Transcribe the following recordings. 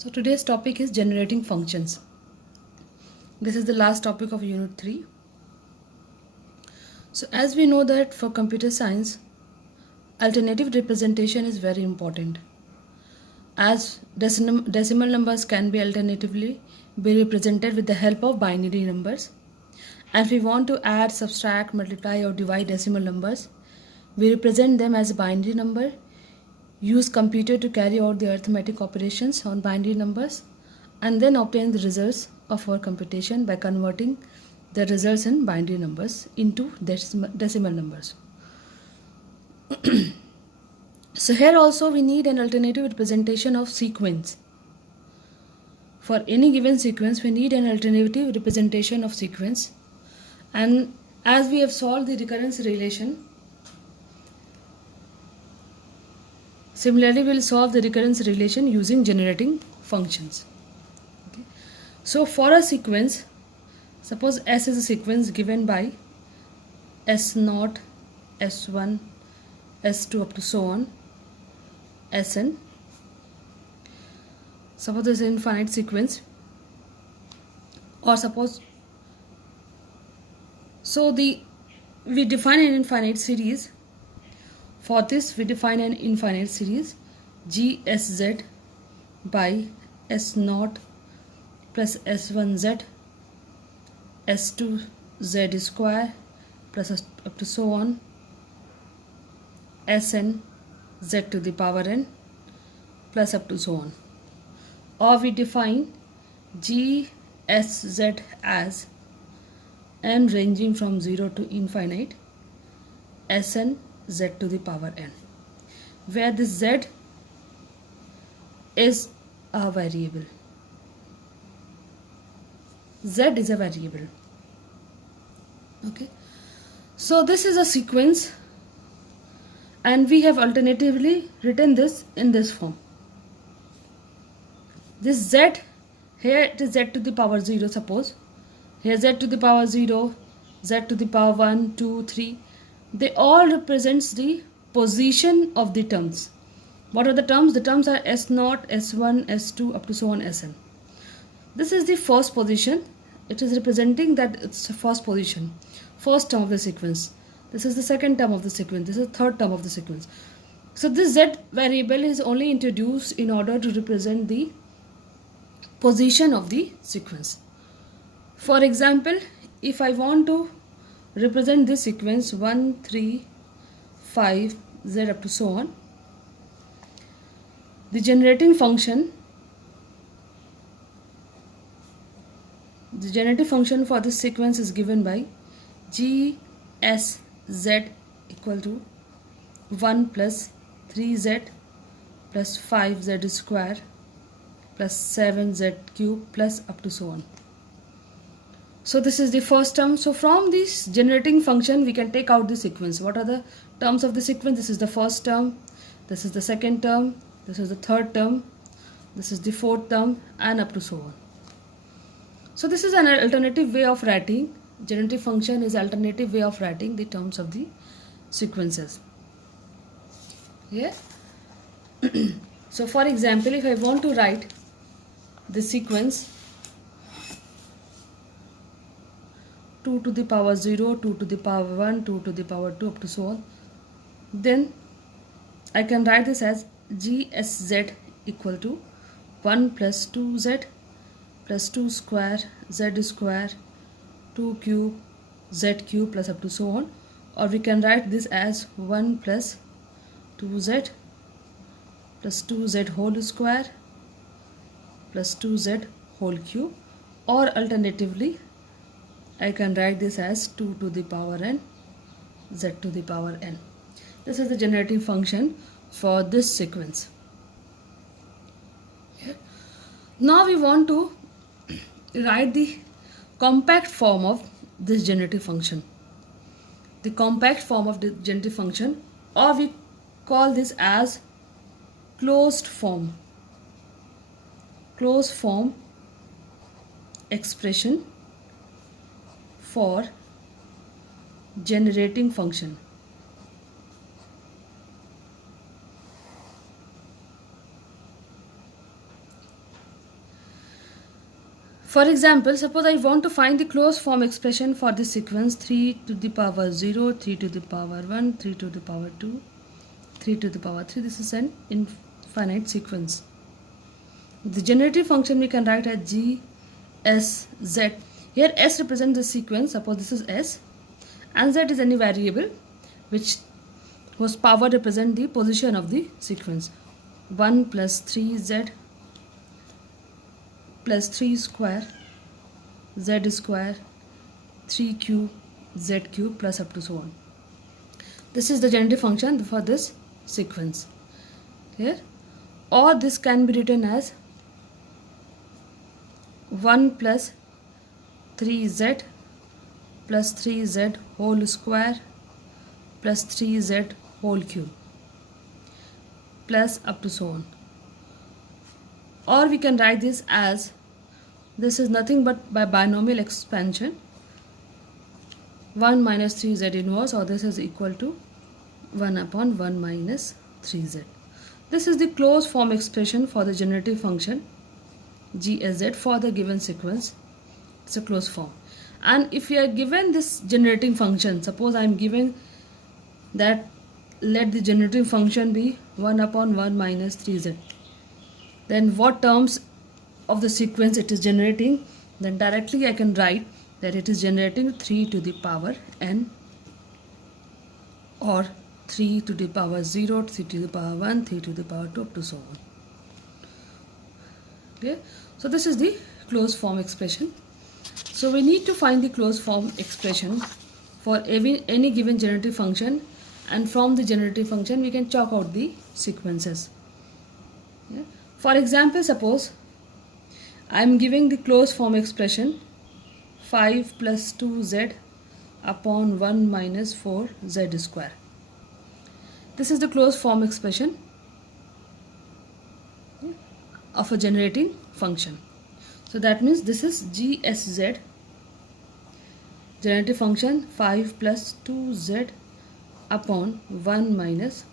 So today's topic is generating functions. This is the last topic of Unit 3. So as we know that for computer science, alternative representation is very important. As decimal numbers can be alternatively be represented with the help of binary numbers. And if we want to add, subtract, multiply or divide decimal numbers, we represent them as a binary number, use computer to carry out the arithmetic operations on binary numbers, and then obtain the results of our computation by converting the results in binary numbers into decimal numbers. So here also we need an alternative representation of sequence. For any given sequence, we need an alternative representation of sequence. And as we have solved the recurrence relation, similarly we will solve the recurrence relation using generating functions. Okay. So for a sequence, suppose S is a sequence given by S0, S1, S2 up to so on, Sn. Suppose this is an infinite sequence, or suppose we define an infinite series. For this we define an infinite series GSZ by S0 plus S1Z S2Z square plus up to so on Sn Z to the power n plus up to so on. Or we define GSZ as n ranging from 0 to infinite Sn Z to the power n, where this Z is a variable. Z is a variable. Okay. So this is a sequence, and we have alternatively written this in this form. This Z, here it is Z to the power 0, suppose. Here Z to the power 0, Z to the power 1, 2, 3. They all represents the position of the terms. What are the terms? The terms are S0, S1, S2 up to so on Sn. This is the first position. It is representing that it's the first position, first term of the sequence. This is the second term of the sequence. This is the third term of the sequence. So this Z variable is only introduced in order to represent the position of the sequence. For example, if I want to represent this sequence 1, 3, 5, Z up to so on, the generating function for this sequence is given by GSZ equal to 1 plus 3Z plus 5Z square plus 7Z cube plus up to so on. So this is the first term. So from this generating function we can take out the sequence. What are the terms of the sequence? This is the first term, this is the second term, this is the third term, this is the fourth term, and up to so on. So this is an alternative way of writing. Generative function is alternative way of writing the terms of the sequences. Yeah. So for example, if I want to write the sequence 2 to the power 0, 2 to the power 1, 2 to the power 2 up to so on, then I can write this as GSZ equal to 1 plus 2Z plus 2 square Z square 2 cube Z cube plus up to so on, or we can write this as 1 plus 2Z plus 2Z whole square plus 2Z whole cube, or alternatively I can write this as 2 to the power n Z to the power n. This is the generating function for this sequence. Okay. Now we want to write the compact form of this generative function. The compact form of the generative function, or we call this as closed form expression for generating function. For example, suppose I want to find the closed form expression for the sequence 3 to the power 0, 3 to the power 1, 3 to the power 2, 3 to the power 3. This is an infinite sequence. The generative function we can write as G, S, Z. Here S represents the sequence, suppose this is S, and Z is any variable whose power represent the position of the sequence. 1 plus 3Z plus 3 square Z square 3 cube Z cube plus up to so on. This is the generative function for this sequence. Here, or this can be written as 1 plus 3Z plus 3Z whole square plus 3Z whole cube plus up to so on. Or we can write this as, this is nothing but by binomial expansion, 1 minus 3Z inverse, or this is equal to 1 upon 1 minus 3Z. This is the closed form expression for the generative function GSZ for the given sequence. It's a closed form. And if you are given this generating function, suppose I am given that let the generating function be 1 upon 1 minus 3Z, then what terms of the sequence it is generating, then directly I can write that it is generating 3 to the power n, or 3 to the power 0, 3 to the power 1, 3 to the power 2, up to so on. Okay, so this is the closed form expression. So we need to find the closed form expression for any given generative function, and from the generative function we can chalk out the sequences. Yeah. For example, suppose I am giving the closed form expression 5 plus 2Z upon 1 minus 4Z square. This is the closed form expression of a generating function. So that means this is GSZ, generative function 5 plus 2Z upon 1 minus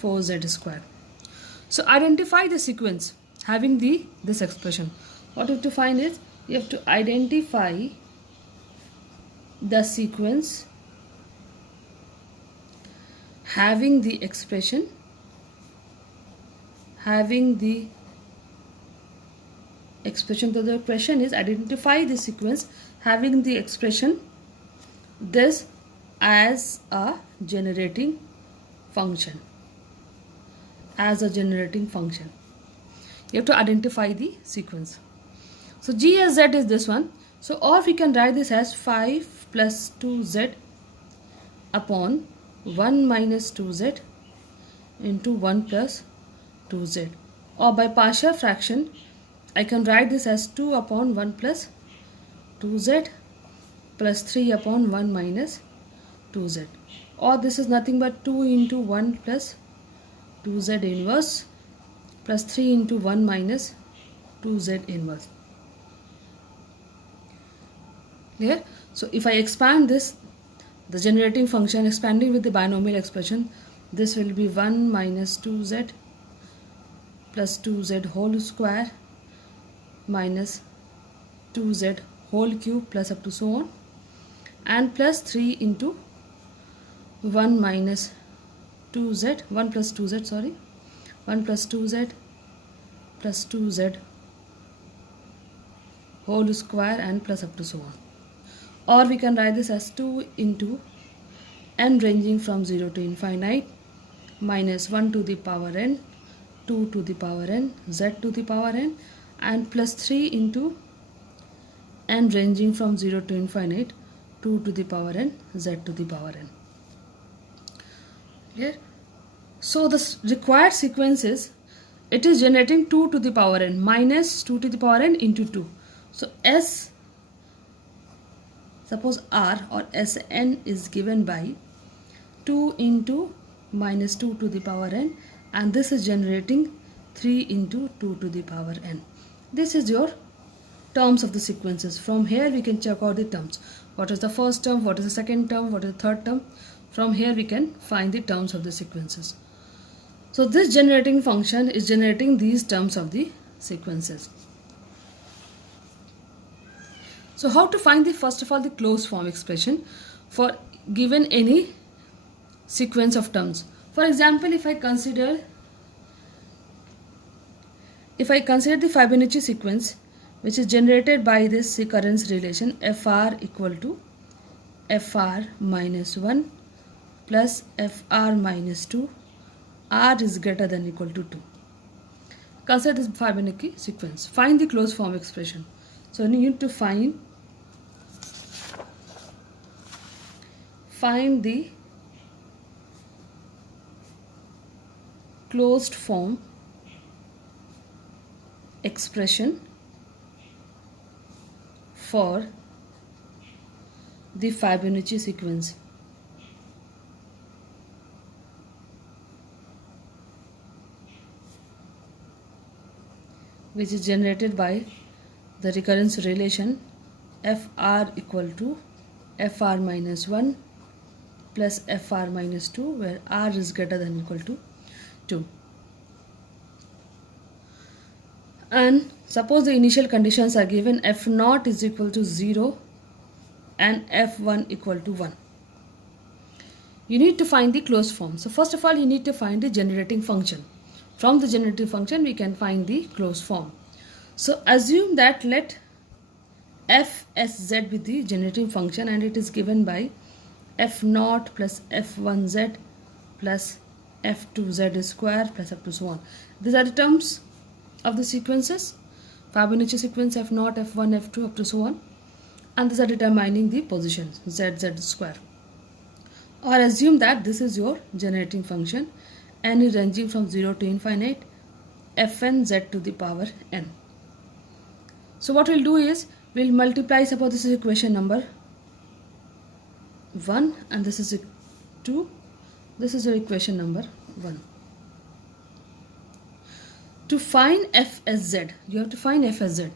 4Z square. So identify the sequence having this expression. What you have to find is, you have to identify the sequence having the expression, so the question is identify the sequence having the expression this as a generating function. As a generating function, you have to identify the sequence. So GSZ is this one. So or we can write this as 5 plus 2Z upon 1 minus 2Z into 1 plus 2Z, or by partial fraction I can write this as 2 upon 1 plus 2Z plus 3 upon 1 minus 2Z, or this is nothing but 2 into 1 plus 2Z inverse plus 3 into 1 minus 2Z inverse. Clear? So if I expand this, the generating function expanding with the binomial expression, this will be 1 minus 2Z plus 2Z whole square minus 2Z whole cube plus up to so on, and plus 3 into 1 minus 2Z, 1 plus 2Z, sorry, 1 plus 2Z plus 2Z whole square and plus up to so on. Or we can write this as 2 into n ranging from 0 to infinite minus 1 to the power n, 2 to the power n, z to the power n, and plus 3 into n ranging from 0 to infinite, 2 to the power n, z to the power n. Clear? So the required sequence is, it is generating 2 to the power n minus 2 to the power n into 2. So S, suppose R or Sn is given by 2 into minus 2 to the power n, and this is generating 3 into 2 to the power n. This is your terms of the sequences. From here we can check out the terms. What is the first term, what is the second term, what is the third term. From here we can find the terms of the sequences. So this generating function is generating these terms of the sequences. So how to find the first of all the closed form expression for given any sequence of terms. For example, if I consider the Fibonacci sequence which is generated by this recurrence relation fr equal to fr minus 1 plus fr minus 2, r is greater than equal to 2. Consider this Fibonacci sequence. Find the closed form expression. So you need to find the closed form expression for the Fibonacci sequence. Which is generated by the recurrence relation fr equal to fr minus 1 plus fr minus 2, where r is greater than equal to 2. And suppose the initial conditions are given f0 is equal to 0 and f1 equal to 1. You need to find the closed form. So first of all, you need to find the generating function. From the generating function, we can find the closed form. So assume that let fsz be the generating function, and it is given by f0 plus f1z plus f2z square plus up to so on. These are the terms of the sequences, Fibonacci sequence f0, f1, f2 up to so on, and these are determining the positions z square. Or assume that this is your generating function, n is ranging from 0 to infinite, fn z to the power n. So what we'll do is, we'll multiply, suppose this is equation number 1 and this is 2, this is your equation number 1. To find f as z, you have to find f as z.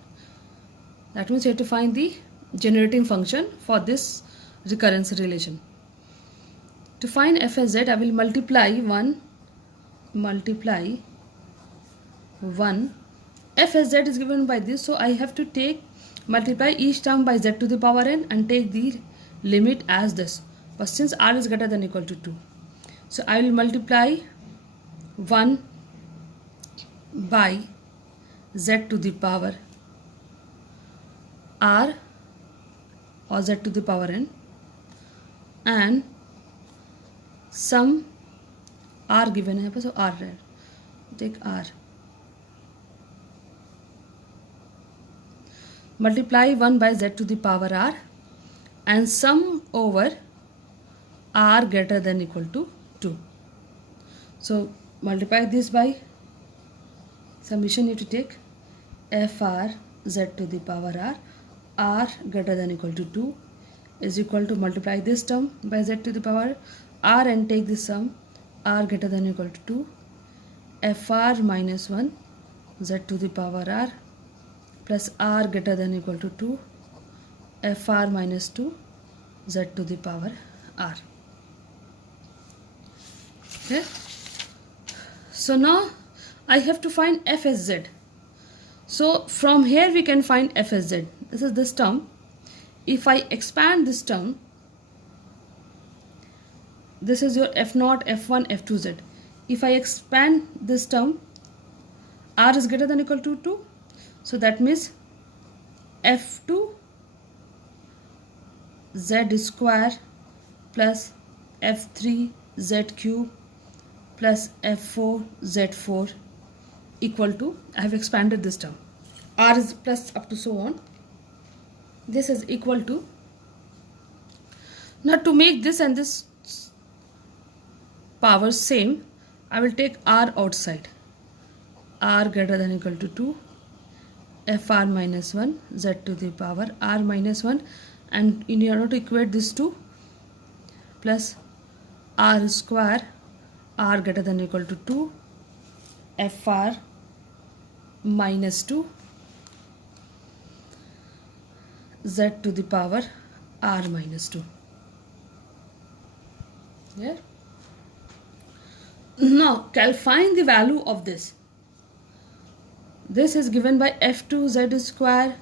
That means you have to find the generating function for this recurrence relation. To find f as z, I will multiply 1. F as z is given by this, so I have to multiply each term by z to the power n and take the limit as this. But since r is greater than equal to 2, so I will multiply 1 by z to the power r or z to the power n, and some r given है, so r take r, multiply 1 by z to the power r and sum over r greater than equal to 2. So multiply this by summation, you have to take fr z to the power r greater than equal to 2 is equal to multiply this term by z to the power r and take this sum r greater than equal to 2, fr minus 1 z to the power r plus r greater than equal to 2, fr minus 2 z to the power r. Okay. So now I have to find f as z. So from here we can find f as z. This is this term. If I expand this term, this is your f0, f1, f2z. If I expand this term, r is greater than equal to 2. So that means f2 z square plus f3 z cube plus f4 z4 equal to, I have expanded this term, r is plus up to so on. This is equal to, now to make this and this power same, I will take r outside, r greater than equal to 2, fr minus 1 z to the power r minus 1, and in order to equate this to plus r square r greater than equal to 2, fr minus 2 z to the power r minus 2. Yeah. Now find the value of this. This is given by f2 z square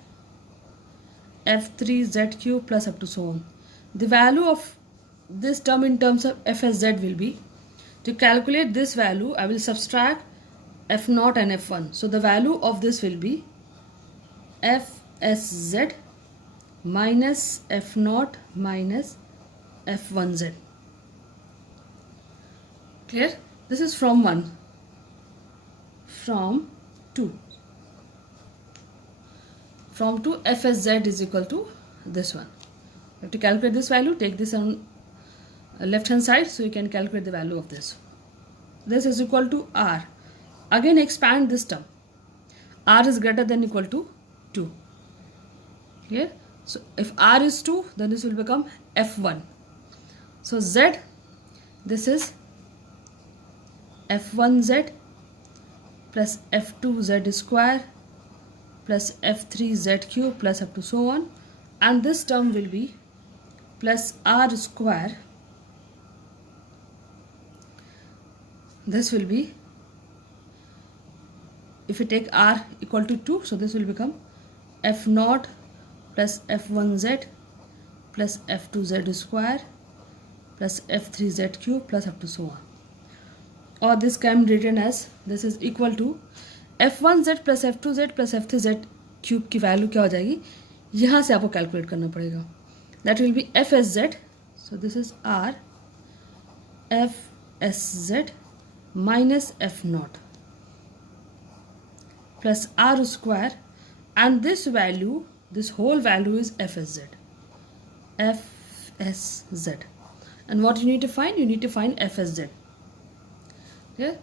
f3 z cube plus up to so on. The value of this term in terms of f as z will be, to calculate this value I will subtract f0 and f1. So the value of this will be fsz minus f0 minus f1z. Clear? This is from 1. From 2. From 2, f as z is equal to this one. You have to calculate this value, take this on left hand side, so you can calculate the value of this. This is equal to r. Again expand this term. R is greater than or equal to 2. Clear? So if r is 2, then this will become f1. So z, this is f1z plus f2z square plus f3z cube plus up to so on, and this term will be plus r square. This will be, if you take r equal to 2, so this will become f0 plus f1z plus f2z square plus f3z cube plus up to so on. Or this can be written as, this is equal to f1z plus f2z plus f3z cube की value क्या हो जाएगी, यहाँ से आपको calculate करना पड़ेगा. That will be F S Z. So this is R F S Z minus F not plus r square, and this value, this whole value is fsz. fsz. And what you need to find? You need to find fsz. Okay?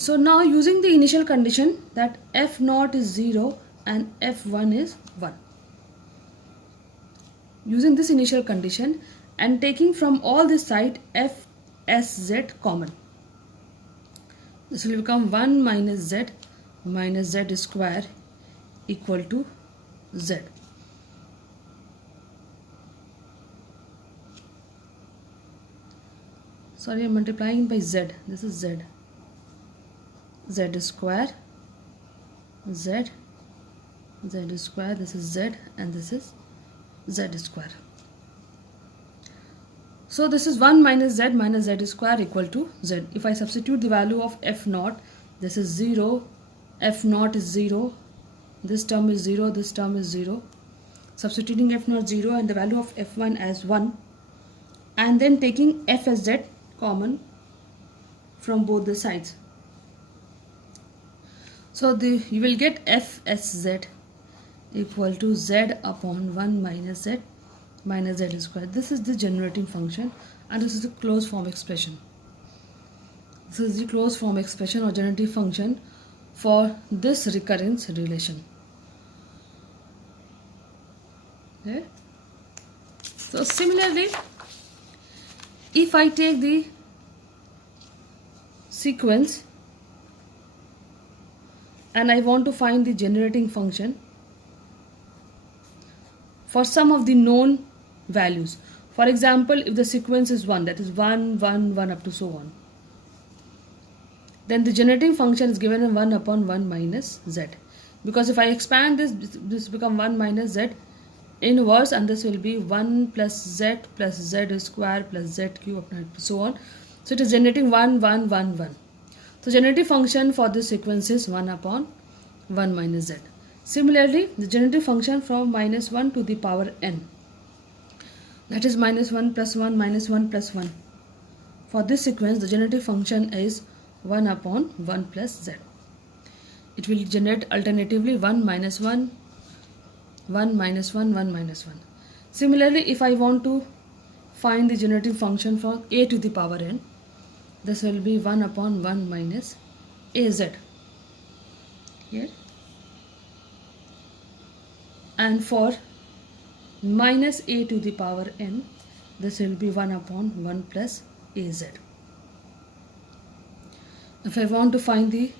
So now using the initial condition that f0 is 0 and f1 is 1. Using this initial condition and taking from all this side fsz common, this will become 1 minus z square equal to z. Sorry, I'm multiplying by z. This is z. Z square, z square, this is z, and this is z square. So this is 1 minus z square equal to z. If I substitute the value of f0, this is 0, f0 is 0, this term is 0, this term is 0. Substituting f0 0 and the value of f1 as 1, and then taking f as z common from both the sides. So you will get f as z equal to z upon 1 minus z square. This is the generating function, and this is the closed form expression. This is the closed form expression or generating function for this recurrence relation. Okay. So similarly, if I take the sequence and I want to find the generating function for some of the known values. For example, if the sequence is 1, that is 1, 1, 1 up to so on, then the generating function is given as 1 upon 1 minus z. Because if I expand this become 1 minus z inverse, and this will be 1 plus z square plus z cube and so on. So it is generating 1, 1, 1, 1. So generating function for this sequence is 1 upon 1 minus z. Similarly, the generating function from minus 1 to the power n, that is minus 1 plus 1 minus 1 plus 1. For this sequence, the generating function is 1 upon 1 plus z. It will generate alternatively 1 minus 1, 1 minus 1, 1 minus 1. Similarly, if I want to find the generating function for a to the power n, this will be 1 upon 1 minus az. Here. And for minus a to the power n, this will be 1 upon 1 plus az. If I want to find the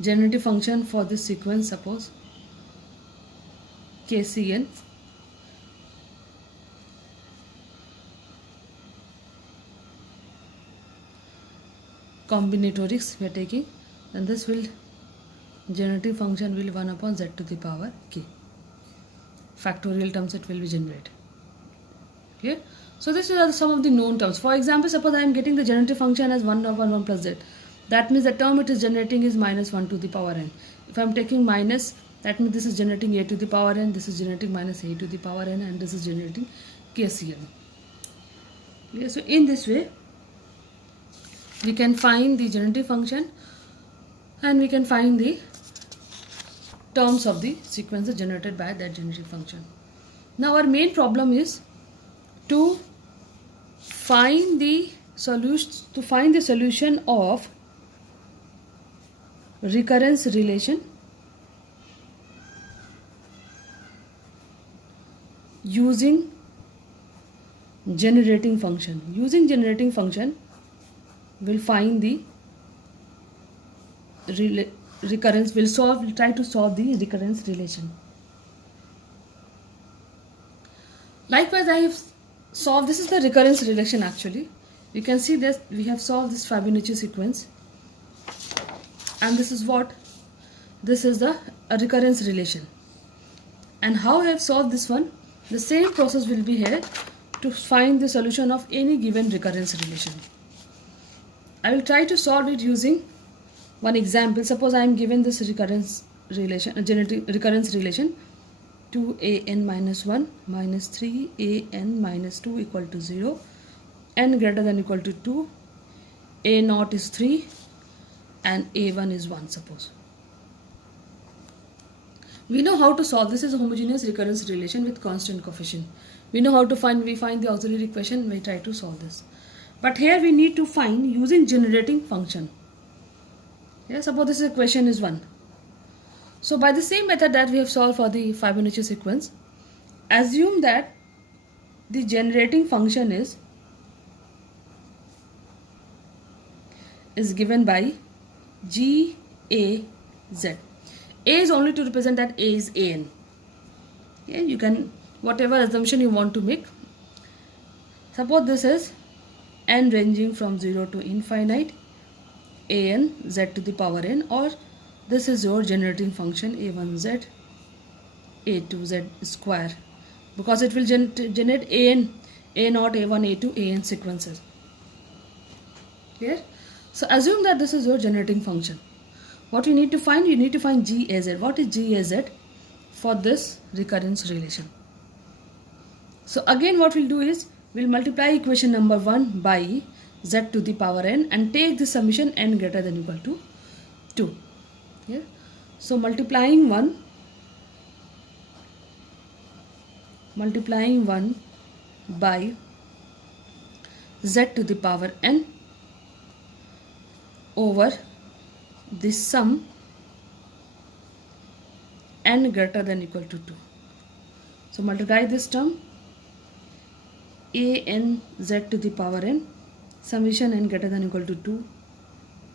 generative function for this sequence, suppose KCN, combinatorics we are taking, then this will generative function will 1 upon z to the power k. factorial terms it will be generated. Okay, so this is some of the known terms. For example, suppose I am getting the generative function as 1 over 1 plus z. That means the term it is generating is minus 1 to the power n. If I am taking minus, that means this is generating a to the power n, this is generating minus a to the power n, and this is generating kcn. Okay, so in this way we can find the generative function and we can find the terms of the sequences generated by that generative function. Now our main problem is to find the solution of recurrence relation using generating function. Using generating function, we'll find the recurrence. We'll try to solve the recurrence relation. Likewise, I have solved. This is the recurrence relation actually. You can see this. We have solved this Fibonacci sequence, and this is what. This is the recurrence relation. And how I have solved this one? The same process will be here to find the solution of any given recurrence relation. I will try to solve it using one example. Suppose I am given this recurrence relation, recurrence relation 2an minus 1 minus 3an minus 2 equal to 0, n greater than equal to 2, a naught is 3 and a1 is 1 suppose. We know how to solve. This is a homogeneous recurrence relation with constant coefficient. We know how to find. We find the auxiliary equation. We try to solve this. But here we need to find using generating function. Yeah, suppose this equation is 1. So by the same method that we have solved for the Fibonacci sequence, assume that the generating function is given by g, a, z. A is only to represent that A is an. Okay, you can, whatever assumption you want to make. Suppose this is n ranging from 0 to infinite, an z to the power n, or this is your generating function a1z, a2z square, because it will generate an, a naught, a1, a2, an sequences. Clear? So assume that this is your generating function. What you need to find? You need to find g a z. What is g a z for this recurrence relation? So again what we'll do is, we'll multiply equation number 1 by z to the power n and take the summation n greater than equal to 2. Yeah? So multiplying 1 by z to the power n over this sum n greater than equal to 2. So multiply this term a n z to the power n summation n greater than equal to 2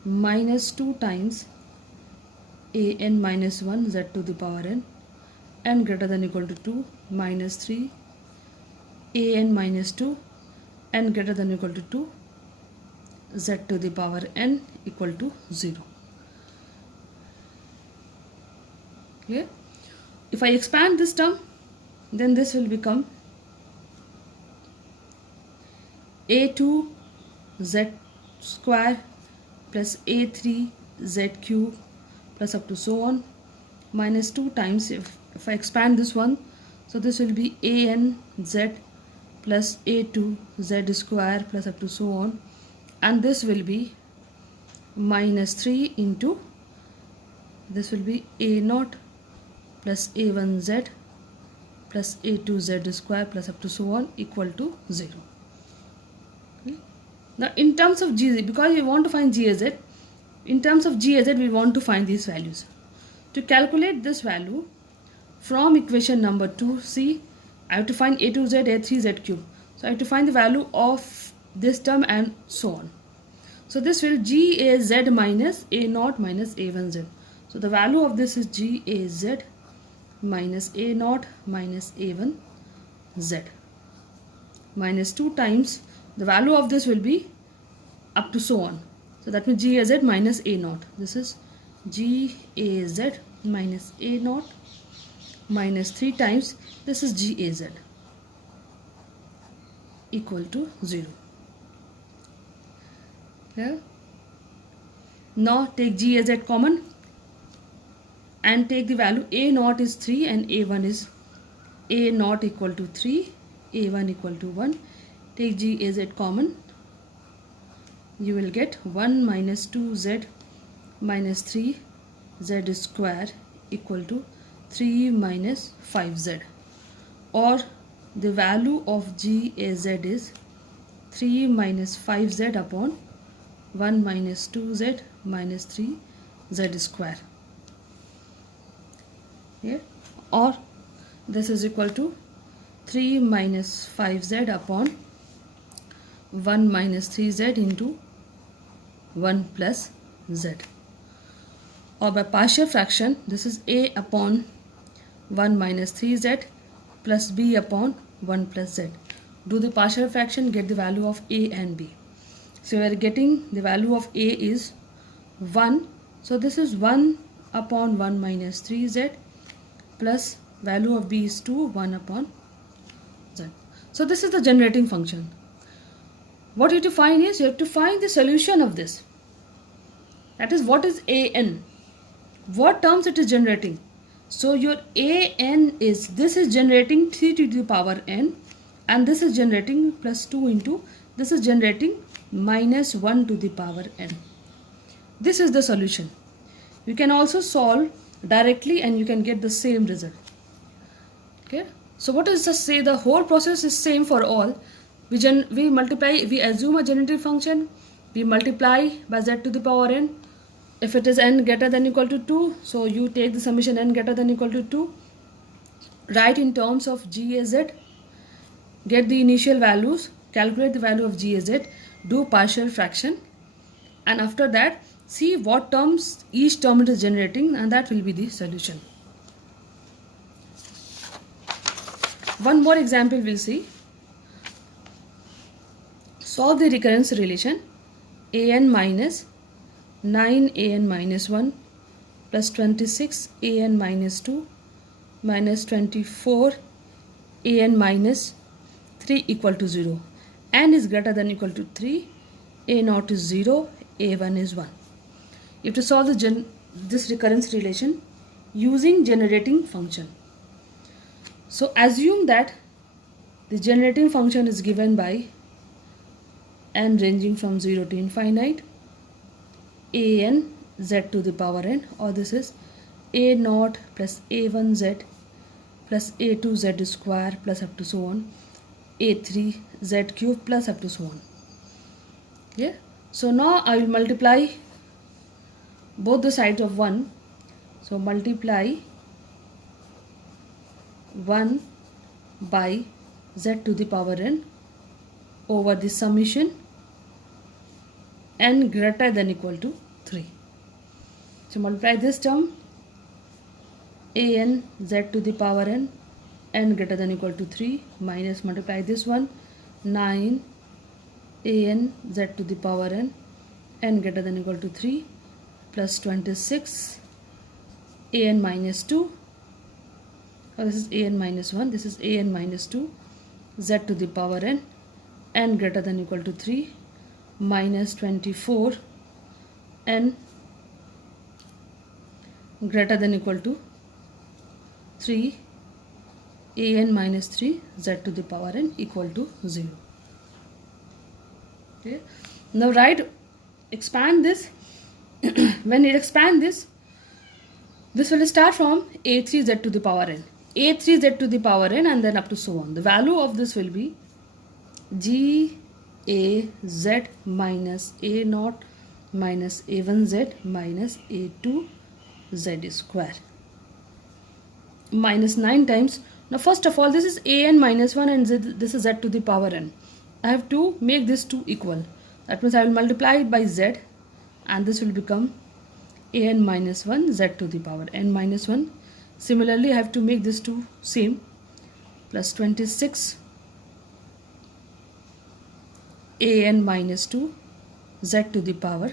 minus 2 times a n minus 1 z to the power n greater than equal to 2 minus 3 a n minus 2 n greater than equal to 2 z to the power n equal to 0. Okay. If I expand this term, then this will become a2 z square plus a3 z cube plus up to so on minus 2 times, if I expand this one, so this will be an z plus a2 z square plus up to so on, and this will be minus 3 into, this will be a naught plus a1z plus a2z square plus up to so on equal to 0. Okay. Now in terms of g, because we want to find g az, in terms of g az we want to find these values. To calculate this value from equation number 2, see, I have to find a2z, a3z cube. So I have to find the value of this term and so on. So this will g az minus a naught minus a1z. So the value of this is g az minus a naught minus a1z minus 2 times the value of this will be up to so on. So that means g az minus a naught. This is g az minus a naught minus 3 times this is GAZ equal to 0. Yeah. Now take GAZ common and take the value A naught is 3 and A1 is A naught equal to 3, A1 equal to 1. Take GAZ common. You will get 1 minus 2Z minus 3Z square equal to 3 minus 5Z, or the value of GAZ is 3 minus 5Z upon 1 minus 2Z minus 3Z square. Yeah. Or this is equal to 3 minus 5Z upon 1 minus 3Z into 1 plus Z. Or by partial fraction, this is A upon 1 minus 3Z plus B upon 1 plus Z. Do the partial fraction, get the value of A and B. So we are getting the value of A is 1. So this is 1 upon 1 minus 3Z plus value of B is 2, 1 upon Z. So this is the generating function. What you have to find is, you have to find the solution of this. That is, what is AN? What terms it is generating? So your AN is, this is generating 3 to the power n, and this is generating plus 2 into, this is generating minus 1 to the power n. This is the solution. You can also solve directly and you can get the same result. Okay. So what is the say? The whole process is same for all. We multiply, we assume a generative function, we multiply by z to the power n. If it is n greater than equal to 2, so you take the summation n greater than equal to 2, write in terms of GAZ, get the initial values, calculate the value of GAZ, do partial fraction, and after that see what terms each term it is generating, and that will be the solution. One more example we'll see. Solve the recurrence relation an minus 9 an minus 1 plus 26 an minus 2 minus 24 an minus 3 equal to 0. N is greater than equal to 3, a naught is 0, a1 is 1. You have to solve this recurrence relation using generating function. So assume that the generating function is given by n ranging from 0 to infinite, an z to the power n, or this is a naught plus a1 z plus a2 z square plus up to so on, a3 z cube plus up to so on. Yeah. So now I will multiply both the sides of 1. So multiply 1 by z to the power n over the summation n greater than equal to 3. So multiply this term an z to the power n greater than equal to 3 minus multiply this one 9 an z to the power n greater than equal to 3 plus 26 an minus 2, or this is an minus 1, this is an minus 2 z to the power n greater than equal to 3 minus 24 n greater than equal to 3 an minus 3 z to the power n equal to 0. Okay. Now expand this. When you expand this will start from a3z to the power n, a3z to the power n, and then up to so on. The value of this will be g a z minus a naught minus a1z minus a2 z square minus 9 times. Now first of all, this is an minus 1 and this is z to the power n. I have to make this 2 equal. That means I will multiply it by z, and this will become an minus 1 z to the power n minus 1. Similarly, I have to make this 2 same, plus 26 an minus 2 z to the power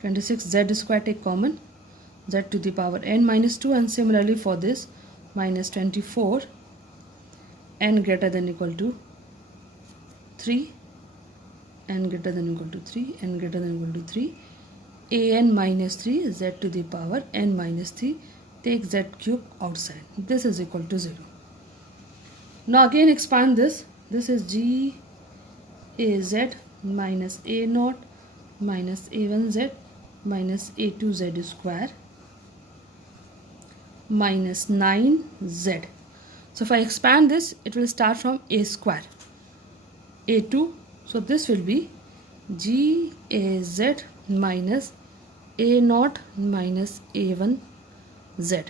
26 z square, take common, z to the power n minus 2, and similarly for this minus 24 n greater than equal to 3, n greater than equal to 3, n greater than equal to 3, an minus 3 z to the power n minus 3, take z cube outside. This is equal to 0. Now again expand this. This is g a z minus a naught minus a1z minus a2z square minus 9z. So if I expand this, it will start from a square, a2. So this will be g a z minus a naught minus a1z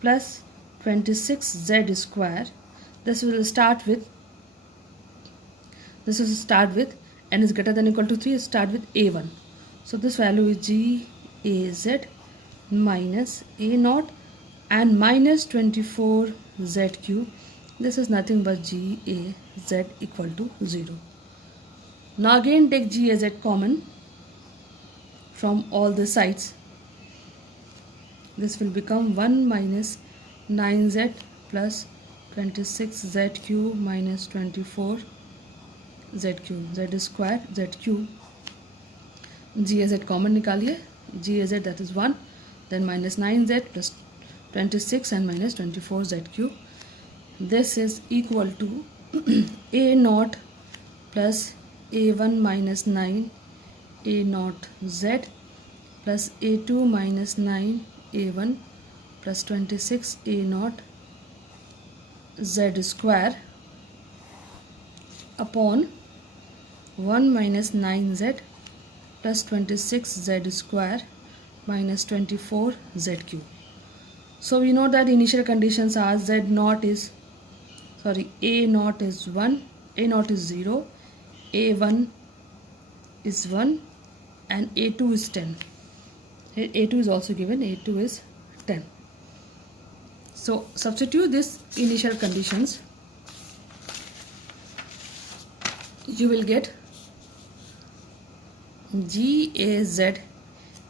plus 26z square. This will start with n is greater than equal to 3, start with a1. So this value is g a z minus a naught and minus 24z cube. This is nothing but g a z equal to 0. Now again take g a z common from all the sides. This will become 1 minus 9z plus 26z cube minus 24z cube, z square z cube. G a z common निकालिए, g a z that is 1, then minus 9z plus 26 and minus 24z cube. This is equal to a naught plus a1 minus 9 a naught z plus a2 minus 9 a1 plus 26 a naught z square upon 1 minus 9z plus 26z square minus 24z cube. So we know that initial conditions are a naught is 1, a naught is 0, a1 is 1 and a2 is 10. a2 is also given, a2 is 10. So substitute this initial conditions, you will get g a z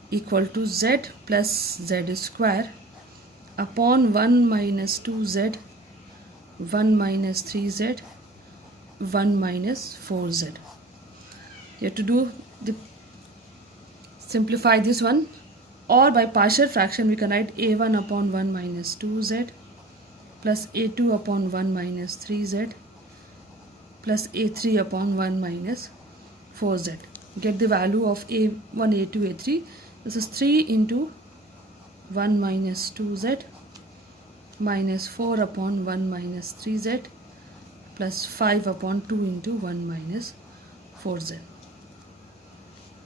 equal to z plus z square upon 1 minus 2z, 1 minus 3z, 1 minus 4z. You have to do the simplify this one, or by partial fraction we can write a1 upon 1 minus 2z plus a2 upon 1 minus 3z plus a3 upon 1 minus 4z. Get the value of a1, a2, a3. This is 3 into 1 minus 2z minus 4 upon 1 minus 3z plus 5 upon 2 into 1 minus 4z.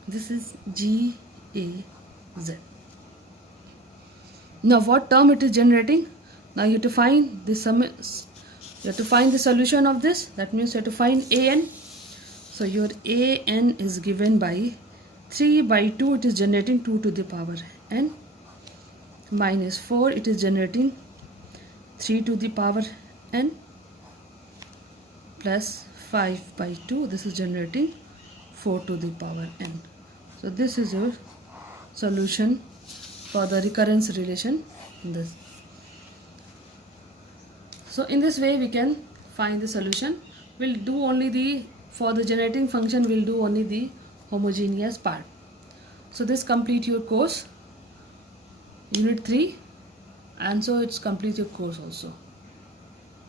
This is g a z. Now what term it is generating? Now you have to find the sum. You have to find the solution of this. That means you have to find an. So your an is given by 3 by 2. It is generating 2 to the power n minus 4. It is generating 3 to the power n plus 5 by 2. This is generating 4 to the power n. So this is your solution for the recurrence relation in this. So in this way we can find the solution. We'll do only the, for the generating function we'll do only the homogeneous part. So this complete your course, unit 3, and so it's complete your course also.